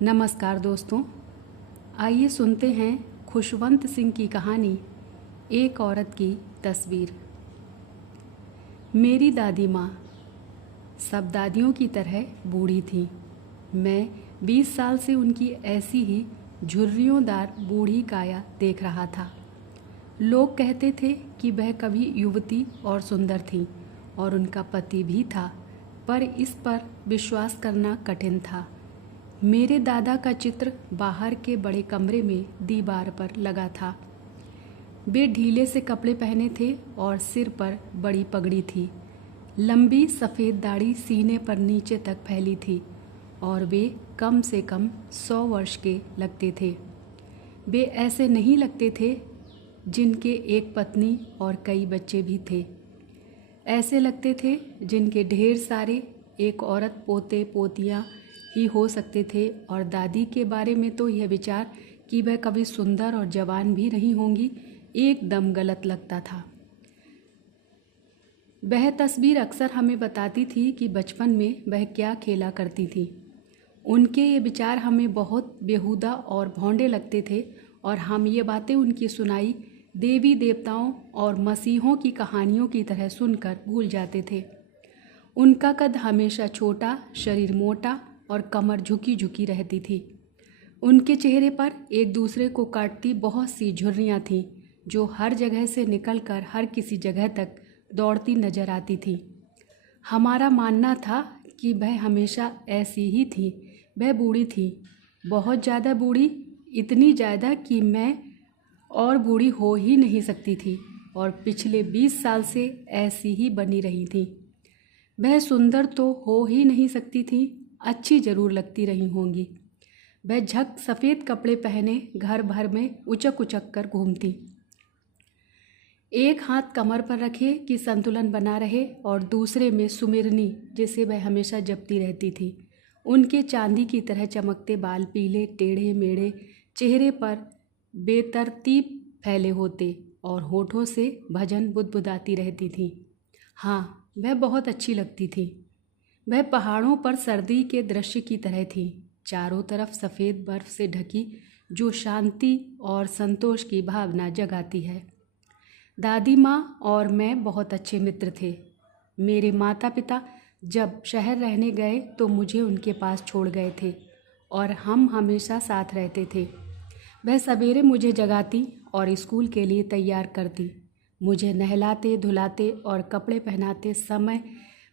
नमस्कार दोस्तों, आइए सुनते हैं खुशवंत सिंह की कहानी एक औरत की तस्वीर। मेरी दादी माँ सब दादियों की तरह बूढ़ी थी। मैं 20 साल से उनकी ऐसी ही झुर्रियोंदार बूढ़ी काया देख रहा था। लोग कहते थे कि वह कभी युवती और सुंदर थी और उनका पति भी था, पर इस पर विश्वास करना कठिन था। मेरे दादा का चित्र बाहर के बड़े कमरे में दीवार पर लगा था। वे ढीले से कपड़े पहने थे और सिर पर बड़ी पगड़ी थी। लंबी सफ़ेद दाढ़ी सीने पर नीचे तक फैली थी और वे कम से कम 100 वर्ष के लगते थे। वे ऐसे नहीं लगते थे जिनके एक पत्नी और कई बच्चे भी थे। ऐसे लगते थे जिनके ढेर सारे एक औरत पोते पोतियाँ ही हो सकते थे। और दादी के बारे में तो यह विचार कि वह कभी सुंदर और जवान भी नहीं होंगी एकदम गलत लगता था। वह तस्वीर अक्सर हमें बताती थी कि बचपन में वह क्या खेला करती थी। उनके ये विचार हमें बहुत बेहुदा और भौंडे लगते थे और हम ये बातें उनकी सुनाई देवी देवताओं और मसीहों की कहानियों की तरह सुनकर भूल जाते थे। उनका कद हमेशा छोटा, शरीर मोटा और कमर झुकी झुकी रहती थी। उनके चेहरे पर एक दूसरे को काटती बहुत सी झुर्रियाँ थीं जो हर जगह से निकलकर हर किसी जगह तक दौड़ती नजर आती थी। हमारा मानना था कि वह हमेशा ऐसी ही थी। वह बूढ़ी थी, बहुत ज़्यादा बूढ़ी, इतनी ज़्यादा कि मैं और बूढ़ी हो ही नहीं सकती थी और पिछले 20 साल से ऐसी ही बनी रही थी। वह सुंदर तो हो ही नहीं सकती थी, अच्छी जरूर लगती रही होंगी। वह झक सफ़ेद कपड़े पहने घर भर में उचक उचक कर घूमती, एक हाथ कमर पर रखे कि संतुलन बना रहे और दूसरे में सुमिरनी जिसे वह हमेशा जपती रहती थी। उनके चांदी की तरह चमकते बाल पीले टेढ़े मेढ़े चेहरे पर बेतरतीब फैले होते और होठों से भजन बुदबुदाती रहती थी। हाँ, वह बहुत अच्छी लगती थी। वह पहाड़ों पर सर्दी के दृश्य की तरह थी, चारों तरफ सफ़ेद बर्फ से ढकी, जो शांति और संतोष की भावना जगाती है। दादी माँ और मैं बहुत अच्छे मित्र थे। मेरे माता पिता जब शहर रहने गए तो मुझे उनके पास छोड़ गए थे और हम हमेशा साथ रहते थे। वह सवेरे मुझे जगाती और स्कूल के लिए तैयार करती। मुझे नहलाते धुलाते और कपड़े पहनाते समय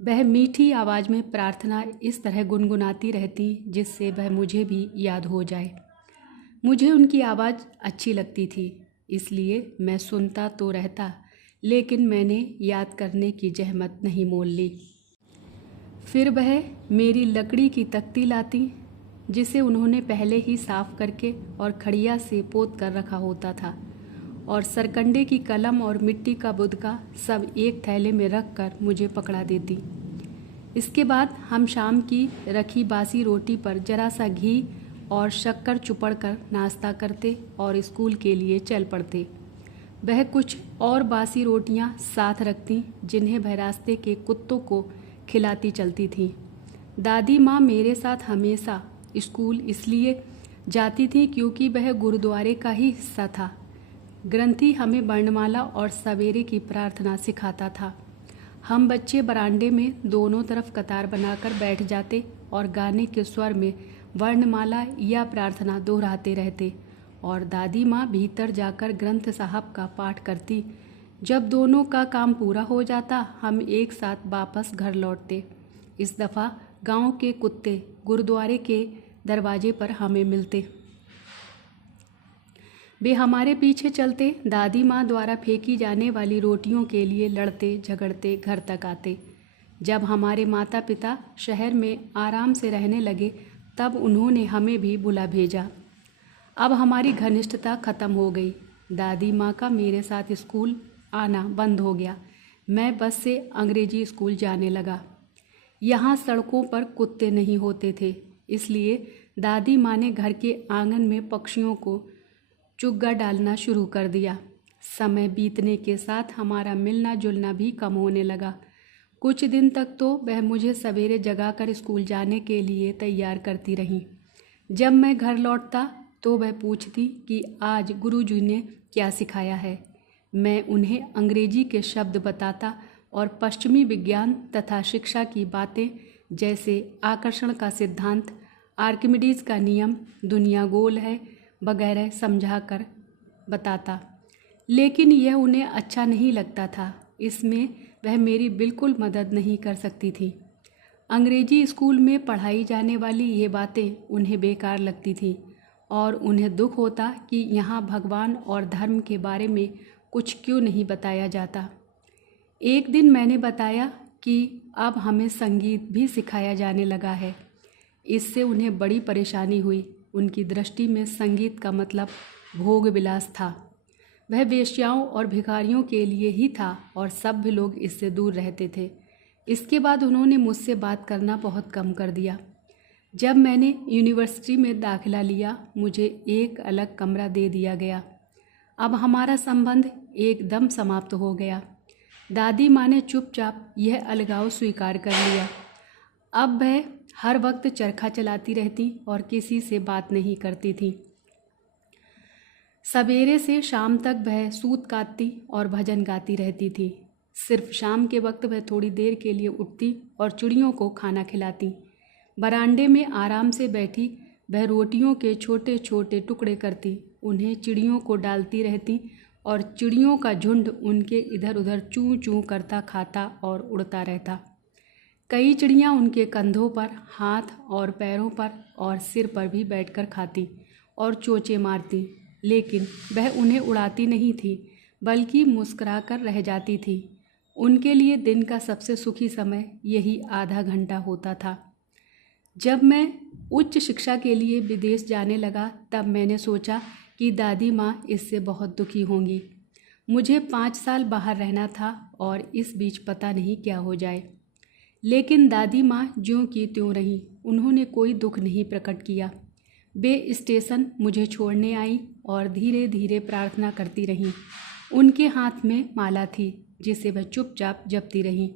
वह मीठी आवाज़ में प्रार्थना इस तरह गुनगुनाती रहती जिससे वह मुझे भी याद हो जाए। मुझे उनकी आवाज़ अच्छी लगती थी, इसलिए मैं सुनता तो रहता, लेकिन मैंने याद करने की जहमत नहीं मोल ली। फिर वह मेरी लकड़ी की तख्ती लाती जिसे उन्होंने पहले ही साफ करके और खड़िया से पोत कर रखा होता था, और सरकंडे की कलम और मिट्टी का बुदका सब एक थैले में रख कर मुझे पकड़ा देती। इसके बाद हम शाम की रखी बासी रोटी पर जरा सा घी और शक्कर चुपड़ कर नाश्ता करते और स्कूल के लिए चल पड़ते। वह कुछ और बासी रोटियां साथ रखती जिन्हें वह रास्ते के कुत्तों को खिलाती चलती थी। दादी माँ मेरे साथ हमेशा स्कूल इसलिए जाती थी क्योंकि वह गुरुद्वारे का ही हिस्सा था। ग्रंथी हमें वर्णमाला और सवेरे की प्रार्थना सिखाता था। हम बच्चे बरामदे में दोनों तरफ कतार बनाकर बैठ जाते और गाने के स्वर में वर्णमाला या प्रार्थना दोहराते रहते और दादी माँ भीतर जाकर ग्रंथ साहब का पाठ करती। जब दोनों का काम पूरा हो जाता हम एक साथ वापस घर लौटते। इस दफ़ा गांव के कुत्ते गुरुद्वारे के दरवाजे पर हमें मिलते। वे हमारे पीछे चलते, दादी माँ द्वारा फेंकी जाने वाली रोटियों के लिए लड़ते झगड़ते घर तक आते। जब हमारे माता पिता शहर में आराम से रहने लगे तब उन्होंने हमें भी बुला भेजा। अब हमारी घनिष्ठता ख़त्म हो गई। दादी माँ का मेरे साथ स्कूल आना बंद हो गया। मैं बस से अंग्रेजी स्कूल जाने लगा। यहाँ सड़कों पर कुत्ते नहीं होते थे, इसलिए दादी माँ ने घर के आंगन में पक्षियों को चुग्गा डालना शुरू कर दिया। समय बीतने के साथ हमारा मिलना जुलना भी कम होने लगा। कुछ दिन तक तो वह मुझे सवेरे जगाकर स्कूल जाने के लिए तैयार करती रहीं। जब मैं घर लौटता तो वह पूछती कि आज गुरुजी ने क्या सिखाया है। मैं उन्हें अंग्रेजी के शब्द बताता और पश्चिमी विज्ञान तथा शिक्षा की बातें जैसे आकर्षण का सिद्धांत, आर्किमिडीज का नियम, दुनिया गोल है वगैरह समझाकर बताता। लेकिन यह उन्हें अच्छा नहीं लगता था। इसमें वह मेरी बिल्कुल मदद नहीं कर सकती थी। अंग्रेजी स्कूल में पढ़ाई जाने वाली ये बातें उन्हें बेकार लगती थीं और उन्हें दुख होता कि यहाँ भगवान और धर्म के बारे में कुछ क्यों नहीं बताया जाता। एक दिन मैंने बताया कि अब हमें संगीत भी सिखाया जाने लगा है। इससे उन्हें बड़ी परेशानी हुई। उनकी दृष्टि में संगीत का मतलब भोग विलास था। वह वेश्याओं और भिखारियों के लिए ही था और सभ्य लोग इससे दूर रहते थे। इसके बाद उन्होंने मुझसे बात करना बहुत कम कर दिया। जब मैंने यूनिवर्सिटी में दाखिला लिया, मुझे एक अलग कमरा दे दिया गया। अब हमारा संबंध एकदम समाप्त हो गया। दादी माँ ने चुपचाप यह अलगाव स्वीकार कर लिया। अब वह हर वक्त चरखा चलाती रहती और किसी से बात नहीं करती थी। सवेरे से शाम तक वह सूत काटती और भजन गाती रहती थी। सिर्फ शाम के वक्त वह थोड़ी देर के लिए उठती और चिड़ियों को खाना खिलाती। बरामदे में आराम से बैठी वह रोटियों के छोटे छोटे टुकड़े करती, उन्हें चिड़ियों को डालती रहती और चिड़ियों का झुंड उनके इधर उधर चूं चूं करता खाता और उड़ता रहता। कई चिड़ियाँ उनके कंधों पर, हाथ और पैरों पर और सिर पर भी बैठकर खाती और चोंचे मारती, लेकिन वह उन्हें उड़ाती नहीं थी बल्कि मुस्कुराकर रह जाती थी। उनके लिए दिन का सबसे सुखी समय यही आधा घंटा होता था। जब मैं उच्च शिक्षा के लिए विदेश जाने लगा तब मैंने सोचा कि दादी माँ इससे बहुत दुखी होंगी। मुझे 5 साल बाहर रहना था और इस बीच पता नहीं क्या हो जाए। लेकिन दादी माँ ज्यों की त्यों रहीं। उन्होंने कोई दुख नहीं प्रकट किया। वे स्टेशन मुझे छोड़ने आई और धीरे धीरे प्रार्थना करती रहीं। उनके हाथ में माला थी जिसे वह चुपचाप जपती रहीं।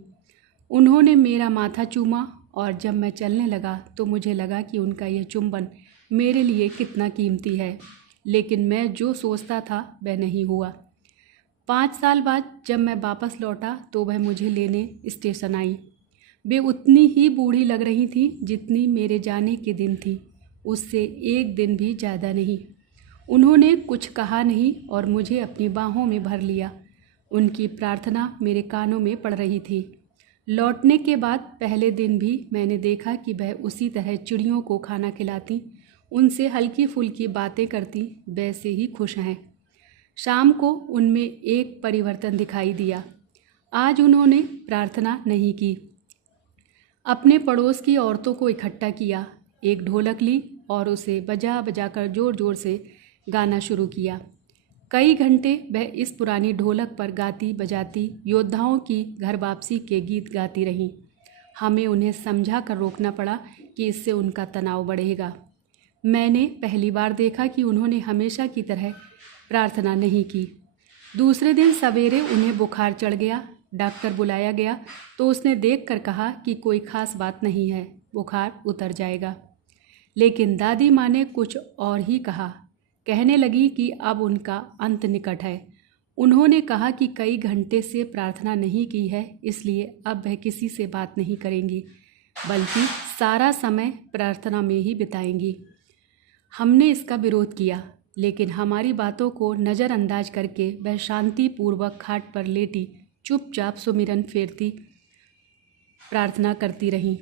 उन्होंने मेरा माथा चूमा और जब मैं चलने लगा तो मुझे लगा कि उनका यह चुंबन मेरे लिए कितना कीमती है। लेकिन मैं जो सोचता था वह नहीं हुआ। 5 साल बाद जब मैं वापस लौटा तो वह मुझे लेने स्टेशन आई। वे उतनी ही बूढ़ी लग रही थी जितनी मेरे जाने के दिन थी, उससे 1 दिन भी ज़्यादा नहीं। उन्होंने कुछ कहा नहीं और मुझे अपनी बाहों में भर लिया। उनकी प्रार्थना मेरे कानों में पड़ रही थी। लौटने के बाद पहले दिन भी मैंने देखा कि वह उसी तरह चिड़ियों को खाना खिलाती, उनसे हल्की फुल्की बातें करती, वैसे ही खुश हैं। शाम को उनमें एक परिवर्तन दिखाई दिया। आज उन्होंने प्रार्थना नहीं की। अपने पड़ोस की औरतों को इकट्ठा किया, एक ढोलक ली और उसे बजा बजाकर ज़ोर ज़ोर से गाना शुरू किया। कई घंटे वह इस पुरानी ढोलक पर गाती बजाती योद्धाओं की घर वापसी के गीत गाती रहीं। हमें उन्हें समझा कर रोकना पड़ा कि इससे उनका तनाव बढ़ेगा। मैंने पहली बार देखा कि उन्होंने हमेशा की तरह प्रार्थना नहीं की। दूसरे दिन सवेरे उन्हें बुखार चढ़ गया। डॉक्टर बुलाया गया तो उसने देखकर कहा कि कोई ख़ास बात नहीं है, बुखार उतर जाएगा। लेकिन दादी माँ ने कुछ और ही कहा। कहने लगी कि अब उनका अंत निकट है। उन्होंने कहा कि कई घंटे से प्रार्थना नहीं की है, इसलिए अब वह किसी से बात नहीं करेंगी बल्कि सारा समय प्रार्थना में ही बिताएंगी। हमने इसका विरोध किया, लेकिन हमारी बातों को नज़रअंदाज करके वह शांतिपूर्वक खाट पर लेटी चुपचाप सुमिरन फेरती प्रार्थना करती रहीं।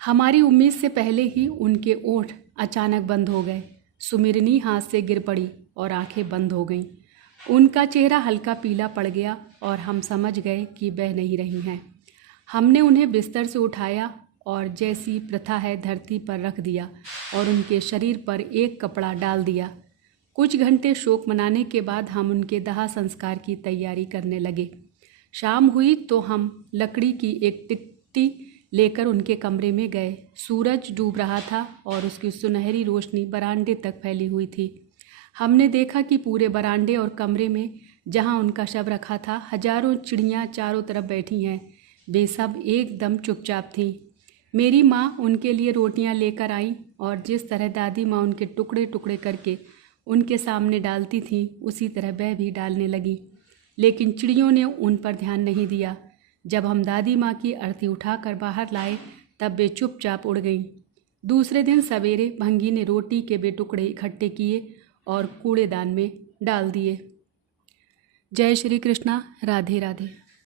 हमारी उम्मीद से पहले ही उनके ओठ अचानक बंद हो गए। सुमिरनी हाथ से गिर पड़ी और आंखें बंद हो गईं। उनका चेहरा हल्का पीला पड़ गया और हम समझ गए कि बह नहीं रही हैं। हमने उन्हें बिस्तर से उठाया और जैसी प्रथा है धरती पर रख दिया और उनके शरीर पर एक कपड़ा डाल दिया। कुछ घंटे शोक मनाने के बाद हम उनके दाह संस्कार की तैयारी करने लगे। शाम हुई तो हम लकड़ी की एक टिकटी लेकर उनके कमरे में गए। सूरज डूब रहा था और उसकी सुनहरी रोशनी बरामदे तक फैली हुई थी। हमने देखा कि पूरे बरामदे और कमरे में जहां उनका शव रखा था, हजारों चिड़ियां चारों तरफ बैठी हैं। वे सब एकदम चुपचाप थीं। मेरी माँ उनके लिए रोटियां लेकर आई और जिस तरह दादी माँ उनके टुकड़े टुकड़े करके उनके सामने डालती थी उसी तरह वह भी डालने लगी। लेकिन चिड़ियों ने उन पर ध्यान नहीं दिया। जब हम दादी माँ की अर्थी उठाकर बाहर लाए तब वे चुपचाप उड़ गईं। दूसरे दिन सवेरे भंगी ने रोटी के वे टुकड़े इकट्ठे किए और कूड़ेदान में डाल दिए। जय श्री कृष्णा। राधे राधे।